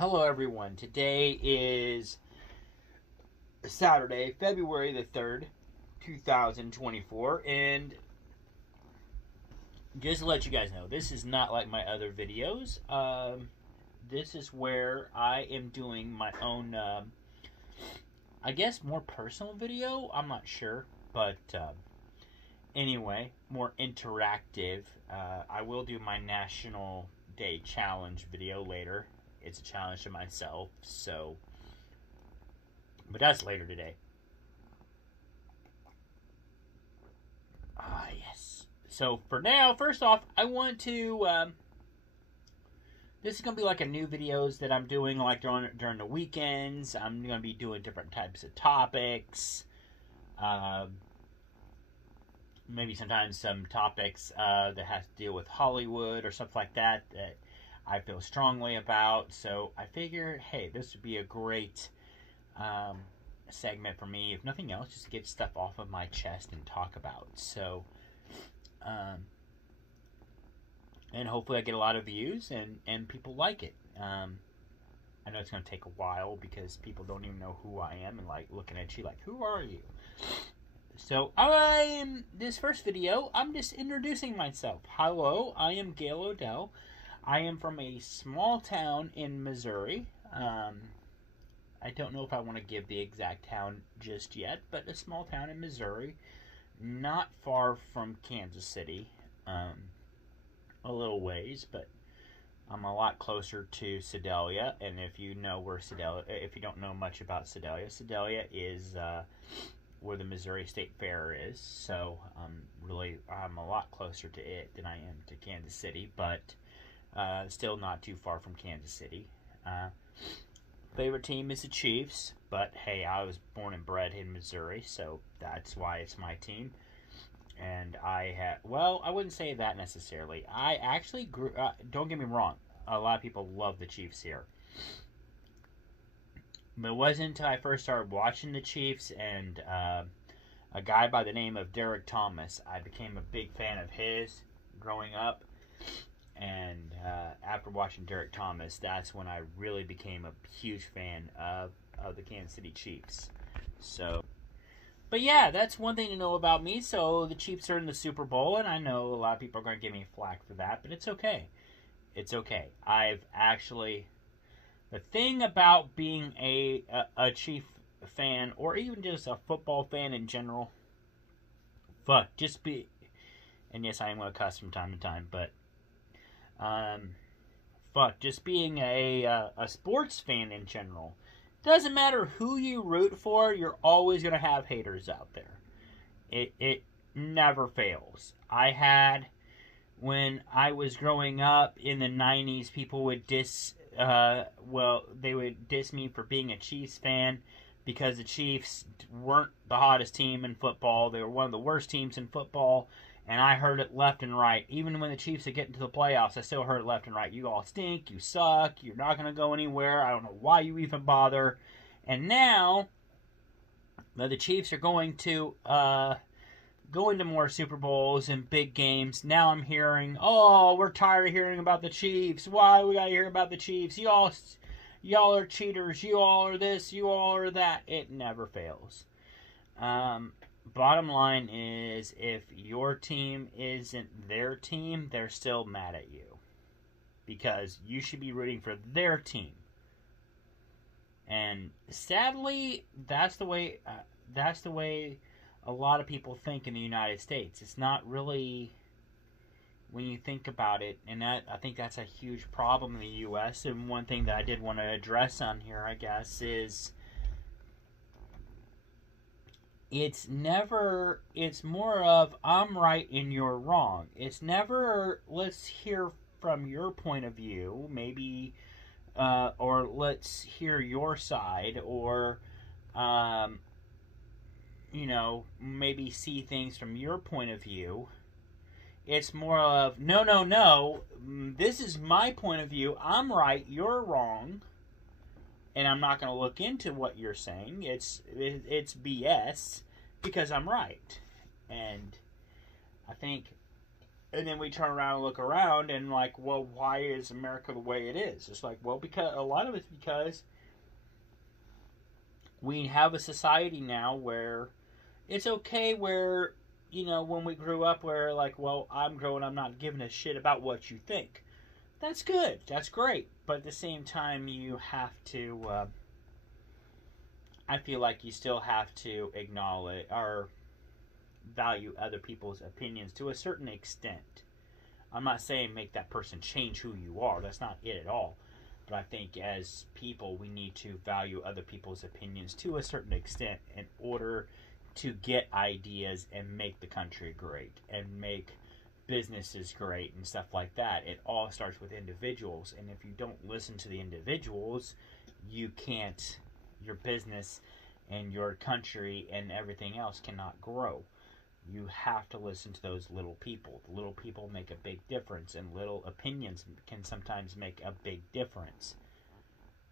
Hello everyone. Today is Saturday, February the 3rd, 2024, and just to let you guys know, this is not like my other videos. This is where I am doing my own, I guess, more personal video. I'm not sure, but anyway, more interactive. I will do my National Day Challenge video later. It's a challenge to myself, so, but that's later today. Yes. So for now, first off, I want to, this is going to be like a new videos that I'm doing like during the weekends. I'm going to be doing different types of topics. Maybe sometimes some topics that has to deal with Hollywood or stuff like that I feel strongly about. So I figured, hey, this would be a great segment for me, if nothing else, just to get stuff off of my chest and talk about. So, and hopefully I get a lot of views and people like it. I know it's going to take a while because people don't even know who I am and like looking at you like, who are you? So this first video, I'm just introducing myself. Hello, I am Gail Odell. I am from a small town in Missouri. I don't know if I want to give the exact town just yet, but a small town in Missouri, not far from Kansas City, a little ways, but I'm a lot closer to Sedalia. And if you know where Sedalia, if you don't know much about Sedalia, Sedalia is where the Missouri State Fair is. So I'm a lot closer to it than I am to Kansas City, but still not too far from Kansas City. Favorite team is the Chiefs, but hey, I was born and bred in Missouri, so that's why it's my team. And I wouldn't say that necessarily. I actually grew, don't get me wrong, a lot of people love the Chiefs here. But it wasn't until I first started watching the Chiefs and a guy by the name of Derek Thomas, I became a big fan of his growing up. And after watching Derek Thomas, that's when I really became a huge fan of the Kansas City Chiefs. So, but yeah, that's one thing to know about me. So the Chiefs are in the Super Bowl, and I know a lot of people are going to give me flack for that, but it's okay. It's okay. I've actually, the thing about being a Chief fan, or even just a football fan in general, and yes, I am going to cuss from time to time, but just being a sports fan in general, doesn't matter who you root for, you're always going to have haters out there. It never fails. When I was growing up in the 90s, people would they would diss me for being a Chiefs fan because the Chiefs weren't the hottest team in football. They were one of the worst teams in football. And I heard it left and right. Even when the Chiefs are getting to the playoffs, I still heard it left and right. You all stink. You suck. You're not going to go anywhere. I don't know why you even bother. And now that the Chiefs are going to more Super Bowls and big games, now I'm hearing, oh, we're tired of hearing about the Chiefs. Why we got to hear about the Chiefs? Y'all are cheaters. You all are this. You all are that. It never fails. Bottom line is, if your team isn't their team, they're still mad at you. Because you should be rooting for their team. And sadly, that's the way a lot of people think in the United States. It's not really, when you think about it, and I think that's a huge problem in the U.S. And one thing that I did want to address on here, I guess, is it's more of, I'm right and you're wrong. It's never, let's hear from your point of view, maybe, or let's hear your side, or, maybe see things from your point of view. It's more of, no, this is my point of view, I'm right, you're wrong. And I'm not going to look into what you're saying. It's BS because I'm right. And I think And then we turn around and look around and like, well, why is America the way it is? It's like, well, because a lot of it's because we have a society now where it's okay where, when we grew up where like, well, I'm growing, I'm not giving a shit about what you think. That's good. That's great. But at the same time, you have to, I feel like you still have to acknowledge or value other people's opinions to a certain extent. I'm not saying make that person change who you are. That's not it at all. But I think as people, we need to value other people's opinions to a certain extent in order to get ideas and make the country great and make businesses great and stuff like that. It all starts with individuals. And if you don't listen to the individuals, you can't, your business and your country and everything else cannot grow. You have to listen to those little people. The little people make a big difference, and little opinions can sometimes make a big difference.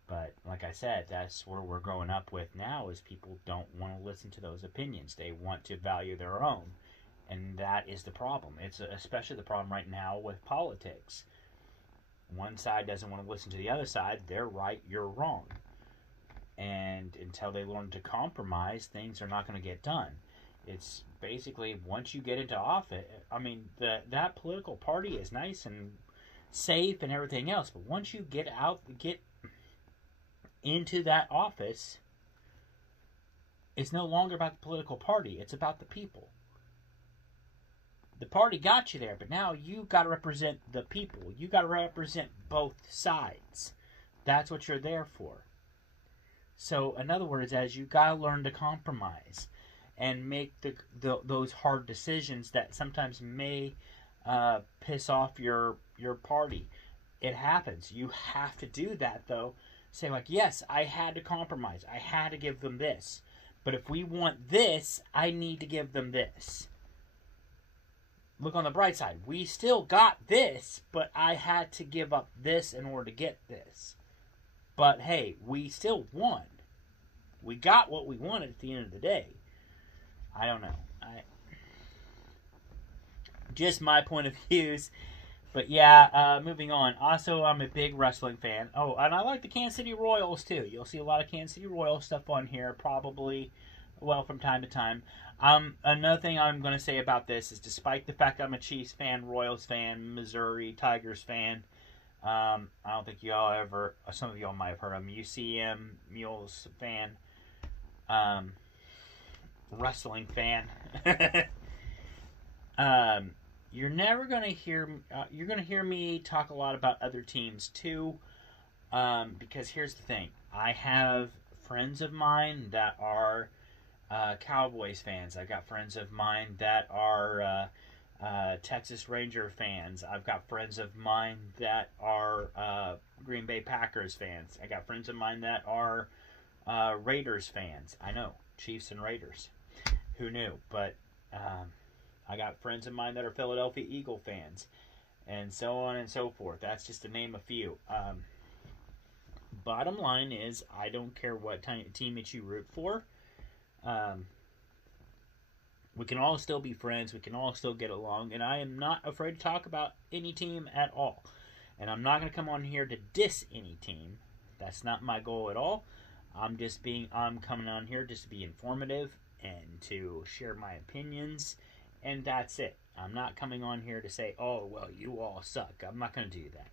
But like I said, that's where we're growing up with now is people don't want to listen to those opinions. They want to value their own. And that is the problem. It's especially the problem right now with politics. One side doesn't want to listen to the other side. They're right, you're wrong. And until they learn to compromise, things are not going to get done. It's basically once you get into office, I mean, that political party is nice and safe and everything else, but once you get into that office, it's no longer about the political party. It's about the people. The party got you there, but now you got to represent the people. You got to represent both sides. That's what you're there for. So, in other words, as you got to learn to compromise and make those hard decisions that sometimes may piss off your party. It happens. You have to do that, though. Say, like, yes, I had to compromise. I had to give them this. But if we want this, I need to give them this. Look on the bright side. We still got this, but I had to give up this in order to get this. But, hey, we still won. We got what we wanted at the end of the day. I don't know. Just my point of views. But yeah, moving on. Also, I'm a big wrestling fan. Oh, and I like the Kansas City Royals too. You'll see a lot of Kansas City Royals stuff on here, probably, well, from time to time. Another thing I'm going to say about this is despite the fact I'm a Chiefs fan, Royals fan, Missouri Tigers fan, I don't think y'all ever, some of y'all might have heard I'm UCM Mules fan. Wrestling fan. You're never going to hear, you're going to hear me talk a lot about other teams too, because here's the thing. I have friends of mine that are Cowboys fans. I've got friends of mine that are Texas Ranger fans. I've got friends of mine that are Green Bay Packers fans. I got friends of mine that are Raiders fans. I know, Chiefs and Raiders. Who knew? But I got friends of mine that are Philadelphia Eagle fans, and so on and so forth. That's just to name a few. Bottom line is, I don't care what team that you root for. We can all still be friends. We can all still get along, and I am not afraid to talk about any team at all. And I'm not going to come on here to diss any team. That's not my goal at all. I'm coming on here just to be informative and to share my opinions, and that's it. I'm not coming on here to say, oh, well, you all suck. I'm not going to do that.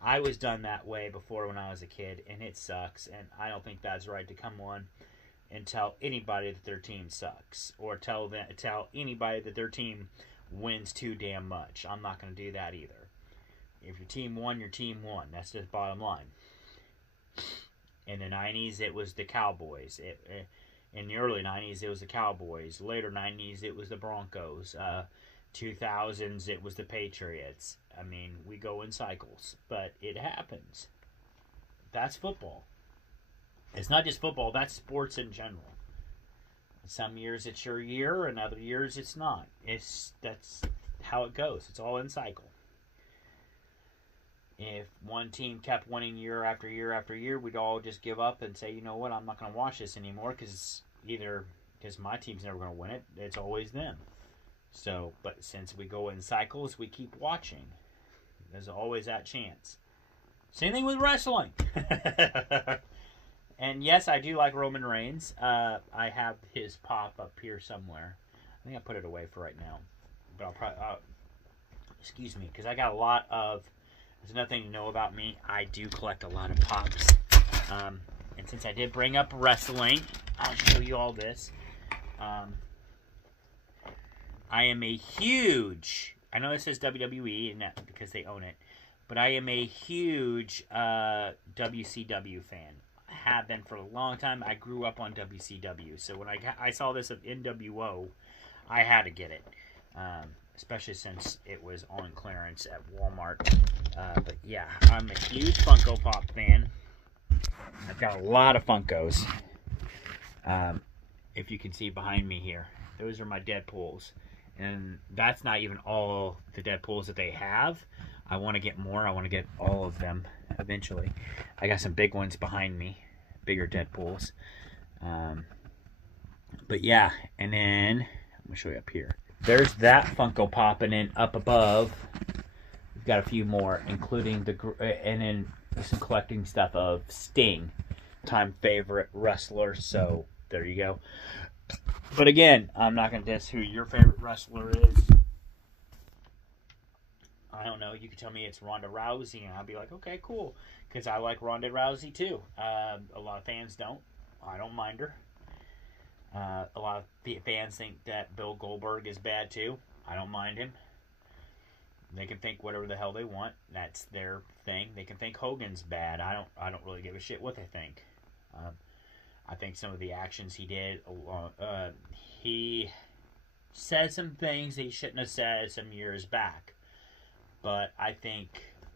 I was done that way before when I was a kid, and it sucks, and I don't think that's right to come on and tell anybody that their team sucks, or tell anybody that their team wins too damn much. I'm not going to do that either. If your team won, your team won. That's just bottom line. In the 90s, it was the Cowboys. In the early 90s, it was the Cowboys. Later 90s, it was the Broncos. 2000s, it was the Patriots. I mean, we go in cycles, but it happens. That's football. It's not just football, that's sports in general. Some years it's your year, and other years it's not. That's how it goes. It's all in cycle. If one team kept winning year after year after year, we'd all just give up and say, you know what, I'm not going to watch this anymore because my team's never going to win it. It's always them. So, but since we go in cycles, we keep watching. There's always that chance. Same thing with wrestling. And yes, I do like Roman Reigns. I have his pop up here somewhere. I think I put it away for right now. But I'll probably, excuse me, because I got a lot of, there's another thing to know about me. I do collect a lot of pops. And since I did bring up wrestling, I'll show you all this. I am a huge, I know it says WWE and that because they own it, but I am a huge WCW fan. I have been for a long time. I grew up on WCW, so when I saw this of NWO, I had to get it, especially since it was on clearance at Walmart. But yeah, I'm a huge Funko Pop fan. I've got a lot of Funkos. If you can see behind me here, those are my Deadpools. And that's not even all the Deadpools that they have. I want to get more. I want to get all of them eventually. I got some big ones behind me. Bigger Deadpools. But yeah, and then I'm going to show you up here. There's that Funko Pop, and then up above, we've got a few more, including and then some collecting stuff of Sting. Time favorite wrestler, so there you go. But again, I'm not going to diss who your favorite wrestler is. I don't know. You can tell me it's Ronda Rousey, and I'll be like, okay, cool. Because I like Ronda Rousey, too. A lot of fans don't. I don't mind her. A lot of fans think that Bill Goldberg is bad, too. I don't mind him. They can think whatever the hell they want. That's their thing. They can think Hogan's bad. I don't really give a shit what they think. I think some of the actions he did, he said some things he shouldn't have said some years back. But I think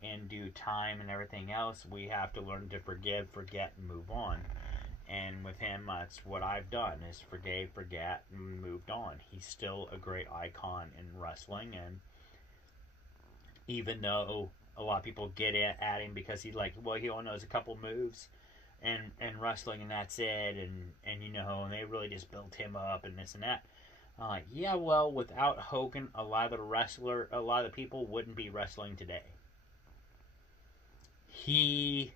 in due time and everything else, we have to learn to forgive, forget, and move on. And with him, that's what I've done, is forgave, forget, and moved on. He's still a great icon in wrestling, and even though a lot of people get at him because he's like, well, he only knows a couple moves and wrestling, and that's it, and you know, and they really just built him up and this and that. I'm like, yeah, well, without Hogan, a lot of the people wouldn't be wrestling today. He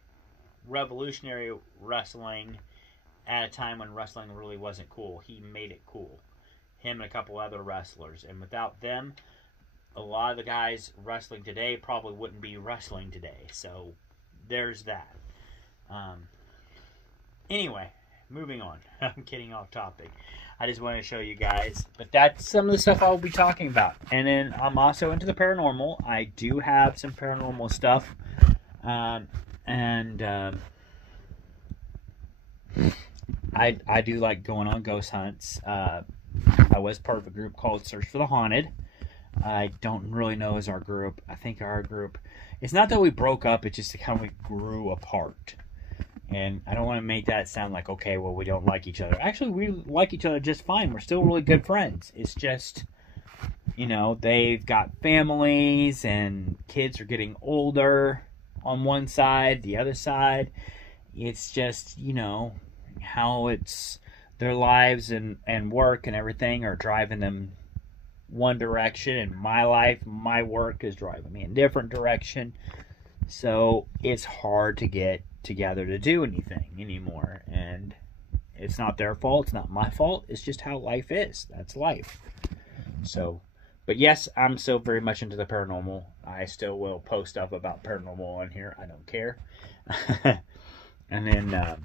revolutionary wrestling at a time when wrestling really wasn't cool. He made it cool. Him and a couple other wrestlers, and without them, a lot of the guys wrestling today probably wouldn't be wrestling today. So there's that. Anyway, moving on. I'm getting off topic. I just want to show you guys. But that's some of the stuff I'll be talking about. And then I'm also into the paranormal. I do have some paranormal stuff. I do like going on ghost hunts. I was part of a group called Search for the Haunted. I don't really know as our group. I think our group, it's not that we broke up, it's just how we grew apart. And I don't want to make that sound like, okay, well, we don't like each other. Actually, we like each other just fine. We're still really good friends. It's just, you know, they've got families and kids are getting older on one side, the other side. It's just, you know, how it's their lives and work and everything are driving them one direction, and my life, my work is driving me in a different direction. So it's hard to get together to do anything anymore, and it's not their fault, it's not my fault, it's just how life is. That's life. So, but yes, I'm still very much into the paranormal. I still will post stuff about paranormal on here. I don't care. And then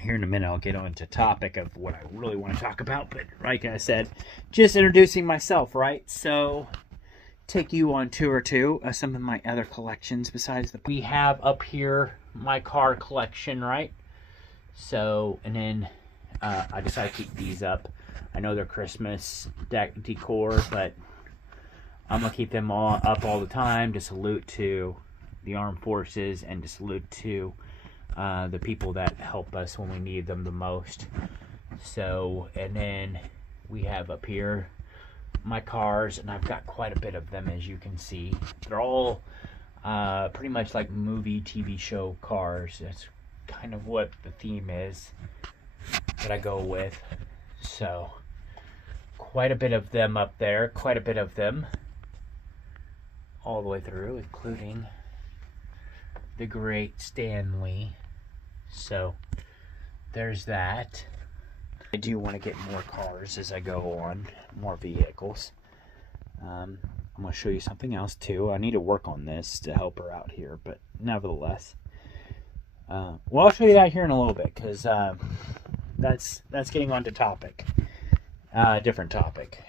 here in a minute I'll get on to topic of what I really want to talk about, but like I said, just introducing myself, right? So take you on tour or two of some of my other collections besides we have up here my car collection, right? So, and then I decided to keep these up. I know they're Christmas decor, but I'm gonna keep them all up all the time to salute to the armed forces and to salute to the people that help us when we need them the most. So, and then we have up here my cars, and I've got quite a bit of them, as you can see. They're all pretty much like movie, TV show cars. That's kind of what the theme is that I go with. So, quite a bit of them up there, quite a bit of them all the way through, including the great Stanley. So there's that. I do want to get more cars as I go on, more vehicles. I'm going to show you something else too. I need to work on this to help her out here, but nevertheless. Well, I'll show you that here in a little bit, because that's getting on to topic. Different topic.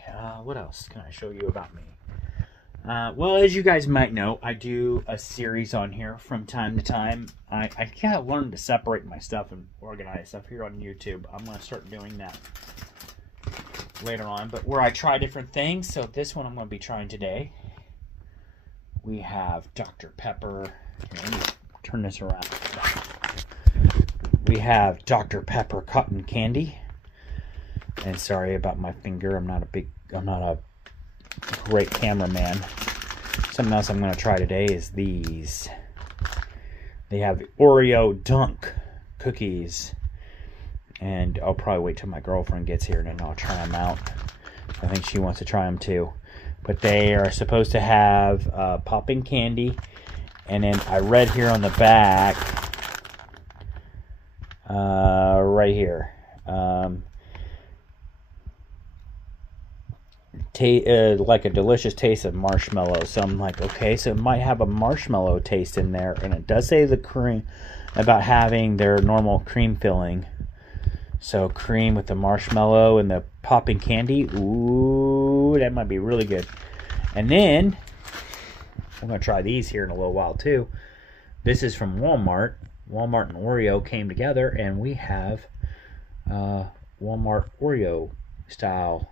What else can I show you about me? Well, as you guys might know, I do a series on here from time to time. I kind of learned to separate my stuff and organize stuff here on YouTube. I'm going to start doing that later on, but where I try different things. So this one I'm going to be trying today. We have Dr. Pepper. Here, let me turn this around. We have Dr. Pepper cotton candy. And sorry about my finger. I'm not a great cameraman. Something else I'm going to try today is these. They have Oreo Dunk cookies. And I'll probably wait till my girlfriend gets here and then I'll try them out. I think she wants to try them too. But they are supposed to have popping candy. And then I read here on the back, right here, like a delicious taste of marshmallow. So I'm like, okay, so it might have a marshmallow taste in there. And it does say the cream, about having their normal cream filling. So cream with the marshmallow and the popping candy. Ooh, that might be really good. And then I'm going to try these here in a little while too. This is from Walmart. Walmart and Oreo came together, and we have Walmart Oreo style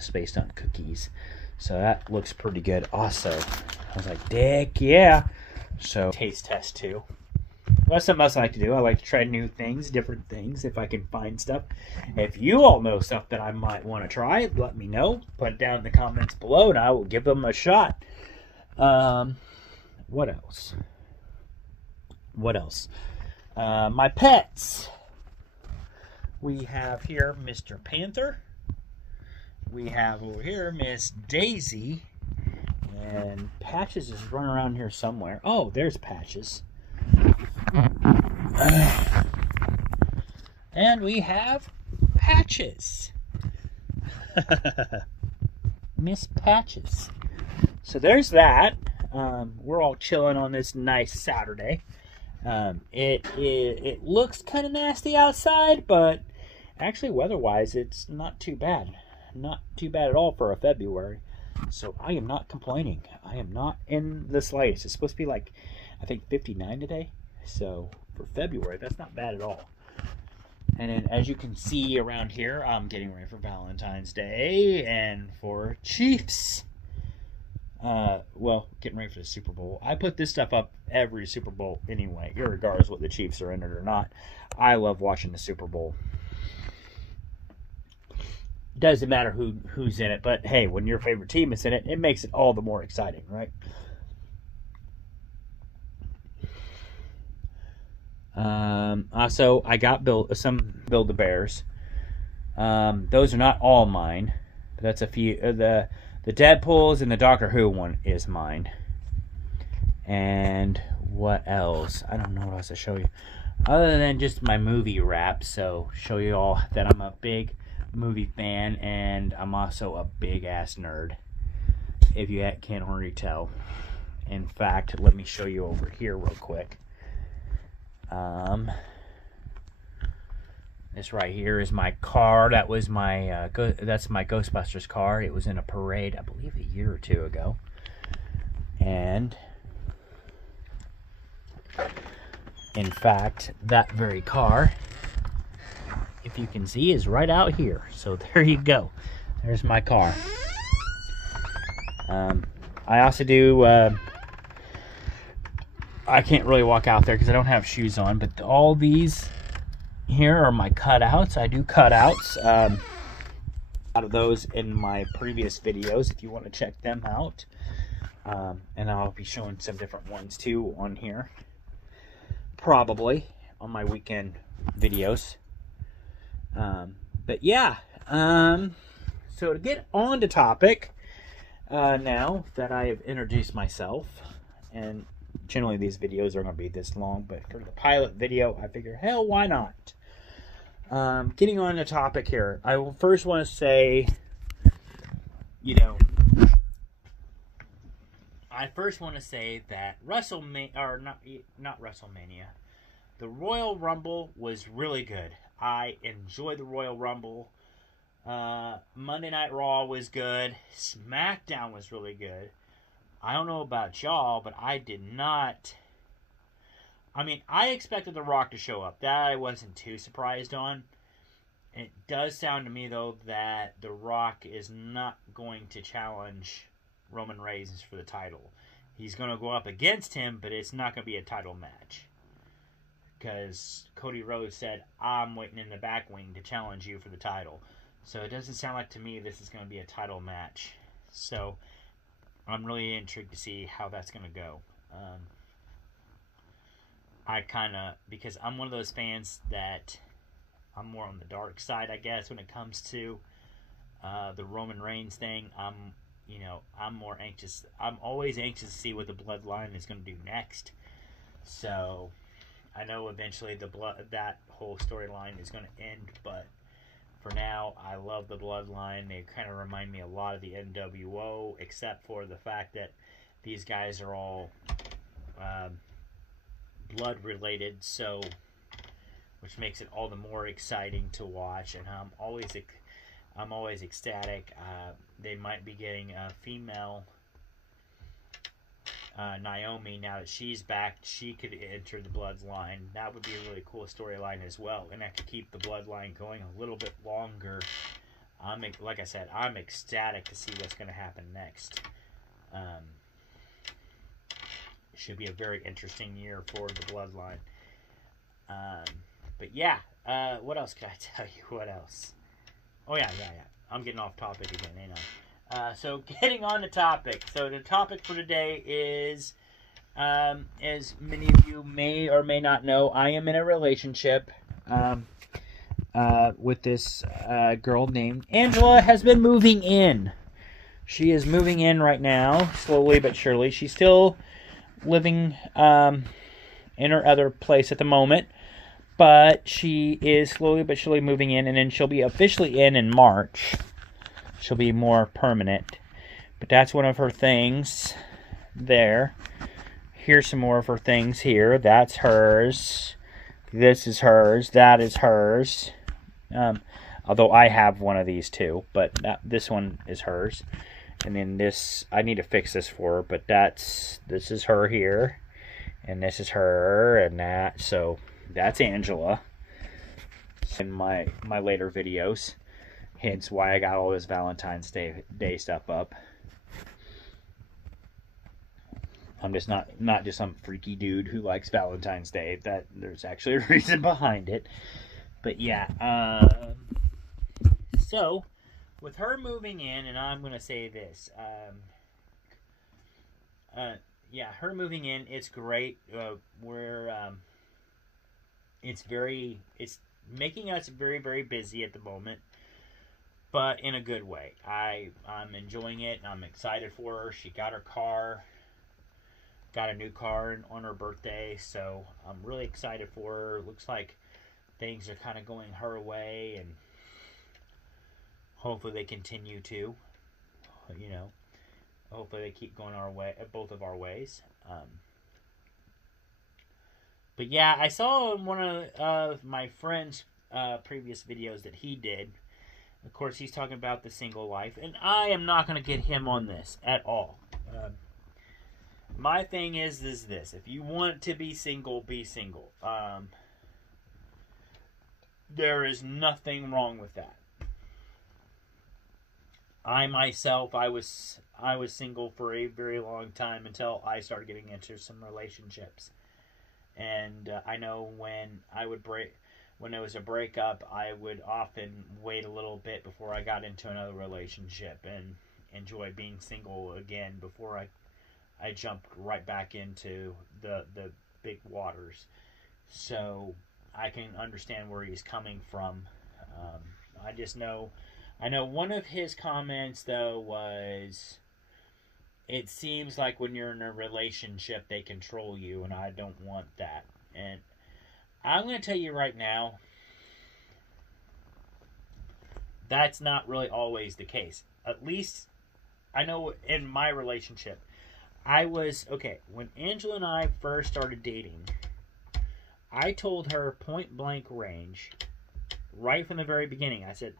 Space Dunk cookies. So that looks pretty good also. I was like, dick, yeah. So taste test too. Well, that's something else I like to do. I like to try new things, different things, if I can find stuff. If you all know stuff that I might want to try, let me know. Put it down in the comments below, and I will give them a shot. What else? What else? My pets. We have here Mr. Panther. We have over here Miss Daisy. And Patches is running around here somewhere. Oh, there's Patches. And we have Patches. Miss Patches. So there's that. We're all chilling on this nice Saturday. It looks kind of nasty outside, but actually weather-wise, it's not too bad. Not too bad at all for a February. So I am not complaining. I am not in the slightest. It's supposed to be like, I think 59 today. So for February, that's not bad at all. And then as you can see around here, I'm getting ready for Valentine's Day and for Chiefs. Well, getting ready for the Super Bowl. I put this stuff up every Super Bowl anyway, regardless what the Chiefs are in it or not. I love watching the Super Bowl. Doesn't matter who's in it, but hey, when your favorite team is in it, it makes it all the more exciting, right? Also, I got some Build-A-Bears. Those are not all mine, but that's a few. The Deadpools and the Doctor Who one is mine. And what else? I don't know what else to show you. Other than just my movie wrap, so show you all that I'm a big movie fan, and I'm also a big-ass nerd, if you can't already tell. In fact, let me show you over here real quick. This right here is my car. That was my that's my Ghostbusters car. It was in a parade, I believe, a year or two ago. And in fact, that very car, if you can see, is right out here. So there you go. There's my car. I also do. I can't really walk out there because I don't have shoes on, but all these here are my cutouts. I do cutouts. Out of those in my previous videos, if you want to check them out. And I'll be showing some different ones too on here. Probably on my weekend videos. But yeah, So to get on to topic, now that I have introduced myself, and generally these videos are going to be this long, but for the pilot video, I figure, hell, why not? Getting on to topic here, I will first want to say, that WrestleMania, or not WrestleMania, the Royal Rumble was really good. I enjoyed the Royal Rumble. Monday Night Raw was good. SmackDown was really good. I don't know about y'all, but I did not. I mean, I expected The Rock to show up. That I wasn't too surprised on. It does sound to me, though, that The Rock is not going to challenge Roman Reigns for the title. He's going to go up against him, but it's not going to be a title match. Because Cody Rhodes said, I'm waiting in the back wing to challenge you for the title. So it doesn't sound like to me this is going to be a title match. So I'm really intrigued to see how that's going to go. Because I'm one of those fans that I'm more on the dark side, I guess, when it comes to the Roman Reigns thing. I'm more anxious. I'm always anxious to see what the Bloodline is going to do next. So I know eventually that whole storyline is going to end, but for now, I love the Bloodline. They kind of remind me a lot of the NWO, except for the fact that these guys are all blood related, which makes it all the more exciting to watch. And I'm always ecstatic. They might be getting a female Naomi, now that she's back. She could enter the Bloodline. That would be a really cool storyline as well, and that could keep the Bloodline going a little bit longer. Like I said, I'm ecstatic to see what's going to happen next. It should be a very interesting year for the Bloodline. But yeah, what else could I tell you? What else? Oh yeah. I'm getting off topic again, ain't I? So getting on the topic. So the topic for today is, as many of you may or may not know, I am in a relationship with this girl named Angela. Has been moving in. She is moving in right now, slowly but surely. She's still living in her other place at the moment, but she is slowly but surely moving in, and then she'll be officially in March. She'll be more permanent. But that's one of her things there. Here's some more of her things here. That's hers. This is hers. That is hers. Although I have one of these too, but this one is hers. And then this, I need to fix this for her, but this is her here. And this is her, and that. So that's Angela. In my later videos. Hence why I got all this Valentine's Day stuff up. I'm just not just some freaky dude who likes Valentine's Day. That there's actually a reason behind it. But yeah, so with her moving in, and I'm gonna say this, her moving in, it's great. It's making us very, very busy at the moment, but in a good way. I'm enjoying it, and I'm excited for her. She got a new car on her birthday, so I'm really excited for her. Looks like things are kind of going her way, and hopefully they continue to. Hopefully they keep going our way, both of our ways. But yeah, I saw in one of my friend's previous videos that he did. Of course, he's talking about the single life, and I am not going to get him on this at all. My thing is this. If you want to be single, be single. There is nothing wrong with that. I myself, I was single for a very long time until I started getting into some relationships. And I know when there was a breakup, I would often wait a little bit before I got into another relationship and enjoy being single again before I jumped right back into the big waters. So I can understand where he's coming from. I just know I know one of his comments, though, was, it seems like when you're in a relationship, they control you, and I don't want that. And I'm going to tell you right now, that's not really always the case. At least, I know in my relationship, when Angela and I first started dating, I told her point blank range, right from the very beginning, I said,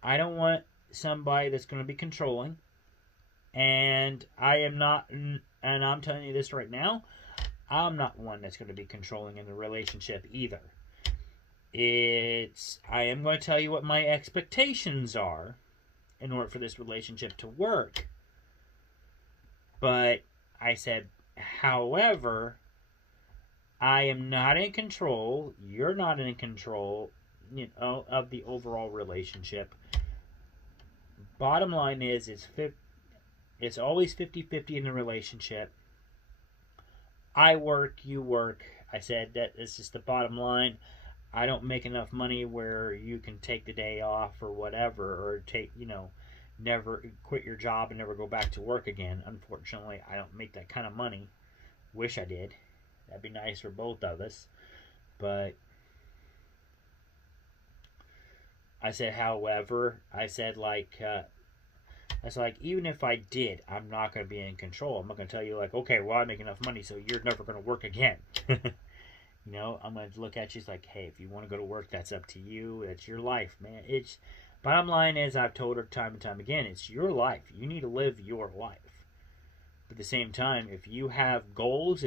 I don't want somebody that's going to be controlling, and I am not, and I'm telling you this right now, I'm not one that's going to be controlling in the relationship either. I am going to tell you what my expectations are in order for this relationship to work. But I said, however, I am not in control. You're not in control, of the overall relationship. Bottom line is, it's always 50-50 in the relationship. I work, you work. I said that it's just the bottom line. I don't make enough money where you can take the day off or whatever, or never quit your job and never go back to work again. Unfortunately, I don't make that kind of money. Wish I did. That'd be nice for both of us. But I said, however, even if I did, I'm not going to be in control. I'm not going to tell you, okay, well, I make enough money, so you're never going to work again. I'm going to look at you like, hey, if you want to go to work, that's up to you. That's your life, man. Bottom line is, I've told her time and time again, it's your life. You need to live your life. But at the same time, if you have goals,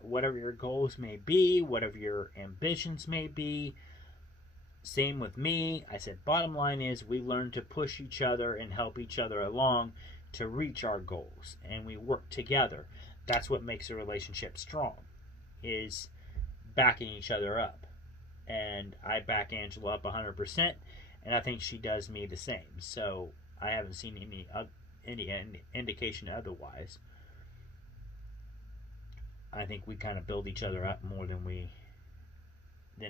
whatever your goals may be, whatever your ambitions may be, same with me. I said, bottom line is, we learn to push each other and help each other along to reach our goals. And we work together. That's what makes a relationship strong, is backing each other up. And I back Angela up 100%, and I think she does me the same. So I haven't seen any indication otherwise. I think we kind of build each other up more than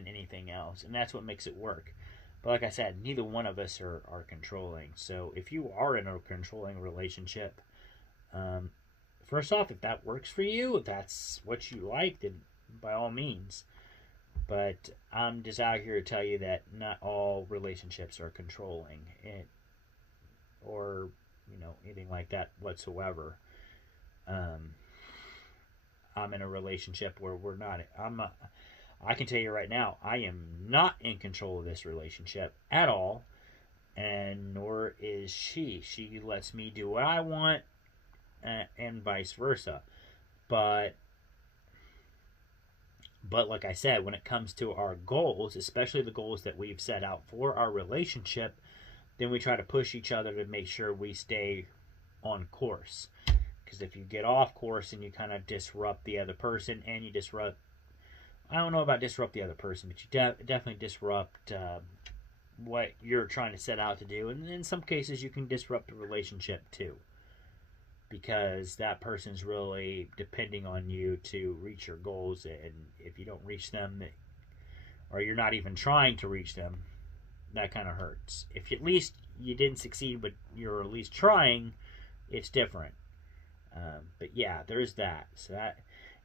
anything else, and that's what makes it work. But like I said, neither one of us are controlling. So if you are in a controlling relationship, first off, if that works for you, if that's what you like, then by all means. But I'm just out here to tell you that not all relationships are controlling, or anything like that whatsoever. I'm in a relationship where we're not. I can tell you right now, I am not in control of this relationship at all, and nor is she. She lets me do what I want, and vice versa. But like I said, when it comes to our goals, especially the goals that we've set out for our relationship, then we try to push each other to make sure we stay on course. Because if you get off course, and you kind of disrupt the other person, and you disrupt, I don't know about disrupt the other person, but you definitely disrupt what you're trying to set out to do. And in some cases, you can disrupt the relationship too, because that person's really depending on you to reach your goals. And if you don't reach them, or you're not even trying to reach them, that kind of hurts. If at least you didn't succeed, but you're at least trying, it's different. But yeah, there's that.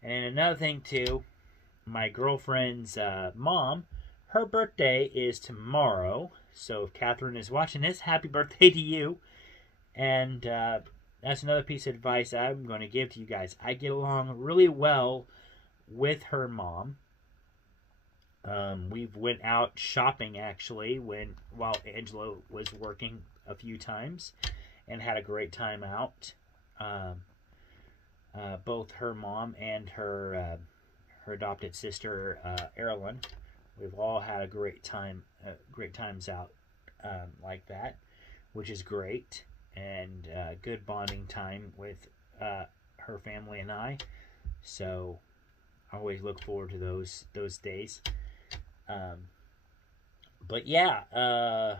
And another thing too, my girlfriend's mom, her birthday is tomorrow. So if Catherine is watching this, happy birthday to you. And that's another piece of advice I'm going to give to you guys. I get along really well with her mom. We went out shopping actually while Angela was working a few times, and had a great time out. Both her mom and her adopted sister, Erilyn, we've all had a great times out like that, which is great, and good bonding time with her family and I. So I always look forward to those days. But yeah,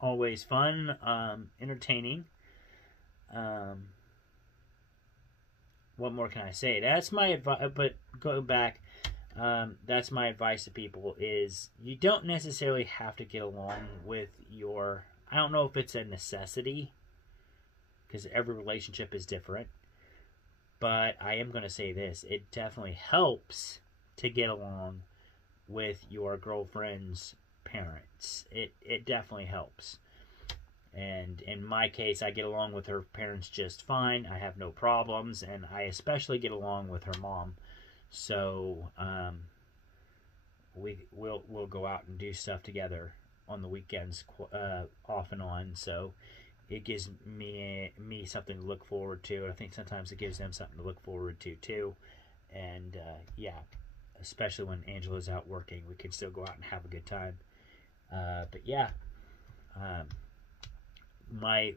always fun, entertaining. What more can I say? That's my advice. But going back, that's my advice to people: is you don't necessarily have to get along with your I don't know if it's a necessity, because every relationship is different. But I am going to say this. It definitely helps to get along with your girlfriend's parents. It definitely helps. And in my case, I get along with her parents just fine. I have no problems. And I especially get along with her mom. So we'll go out and do stuff together on the weekends off and on. So it gives me something to look forward to. I think sometimes it gives them something to look forward to too. And yeah, especially when Angela's out working, we can still go out and have a good time. But yeah, my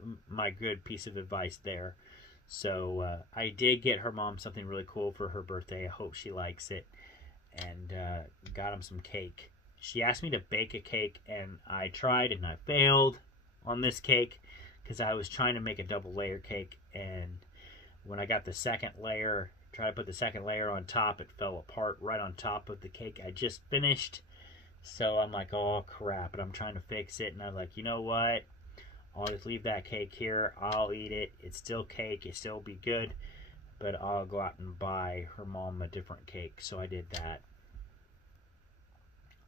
good piece of advice there. So I did get her mom something really cool for her birthday. I hope she likes it. And got him some cake. She asked me to bake a cake, and I tried and I failed on this cake because I was trying to make a double layer cake, and when I got the second layer, tried to put the second layer on top, it fell apart right on top of the cake I just finished. So I'm like, oh crap, and I'm trying to fix it, and I'm like, you know what, I'll just leave that cake here. I'll eat it. It's still cake. It still be good, but I'll go out and buy her mom a different cake. So I did that.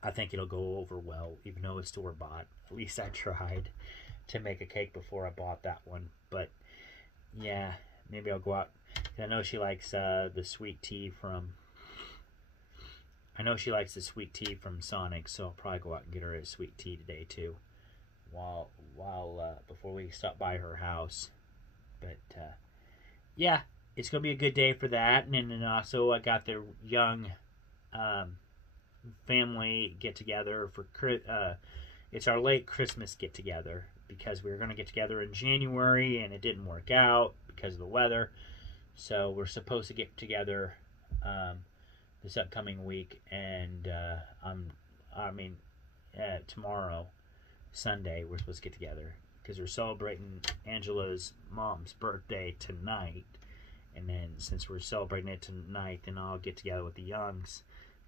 I think it'll go over well, even though it's store-bought. At least I tried to make a cake before I bought that one. But yeah, maybe I'll go out. I know she likes the sweet tea from. I know she likes the sweet tea from Sonic, so I'll probably go out and get her a sweet tea today too, while before we stop by her house. But yeah, it's gonna be a good day for that, and then also I got the young family get together for it's our late Christmas get together, because we were going to get together in January and it didn't work out because of the weather. So we're supposed to get together this upcoming week, and tomorrow, Sunday, we're supposed to get together because we're celebrating Angela's mom's birthday tonight. And then since we're celebrating it tonight, then I'll get together with the Youngs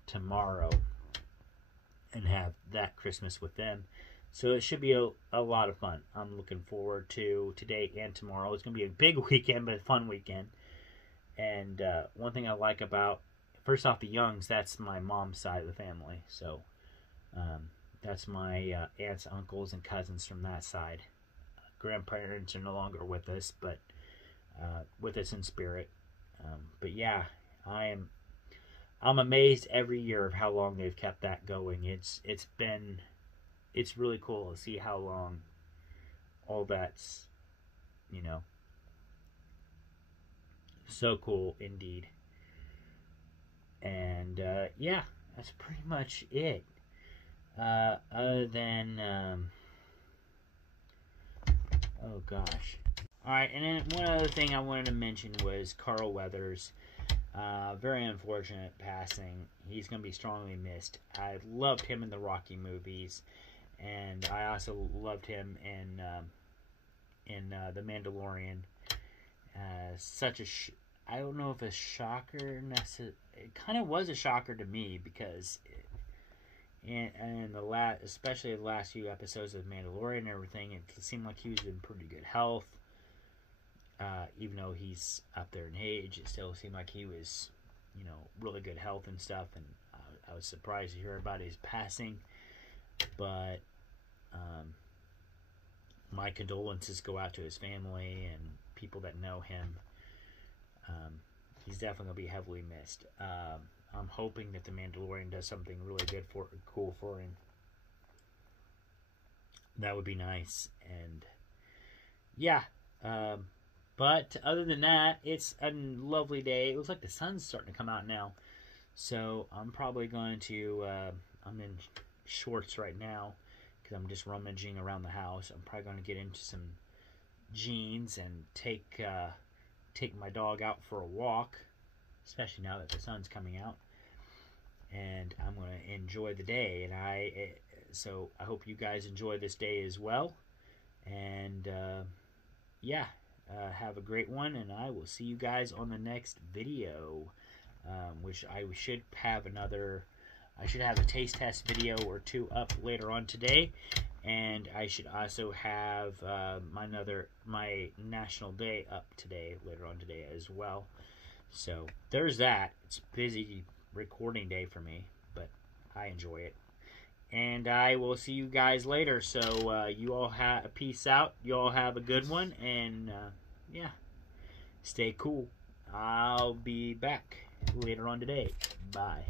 tomorrow and have that Christmas with them. So it should be a lot of fun. I'm looking forward to today and tomorrow. It's going to be a big weekend, but a fun weekend. And one thing I like about, first off, the Youngs, that's my mom's side of the family. So that's my aunts, uncles, and cousins from that side. Grandparents are no longer with us, but with us in spirit. But yeah, I'm amazed every year of how long they've kept that going. It's really cool to see how long all that's, so cool indeed. And yeah, that's pretty much it. Other than oh gosh. Alright, and then one other thing I wanted to mention was Carl Weathers. Very unfortunate passing. He's going to be strongly missed. I loved him in the Rocky movies, and I also loved him in The Mandalorian. I don't know if a shocker it kind of was a shocker to me, because in especially the last few episodes of Mandalorian and everything, it seemed like he was in pretty good health. Even though he's up there in age, it still seemed like he was, really good health and stuff. And I was surprised to hear about his passing. But my condolences go out to his family and people that know him. He's definitely going to be heavily missed. I'm hoping that The Mandalorian does something really cool for him. That would be nice. And yeah. But other than that, it's a lovely day. It looks like the sun's starting to come out now. So I'm probably going to, I'm in shorts right now because I'm just rummaging around the house. I'm probably going to get into some jeans and take my dog out for a walk, especially now that the sun's coming out. And I'm going to enjoy the day. And so I hope you guys enjoy this day as well. And yeah. Have a great one, and I will see you guys on the next video, which I should have a taste test video or two up later on today, And I should also have my National Day up today, later on today as well. So there's that. It's a busy recording day for me, but I enjoy it. And I will see you guys later. So you all have a peace out. You all have a good one, and yeah, stay cool. I'll be back later on today. Bye.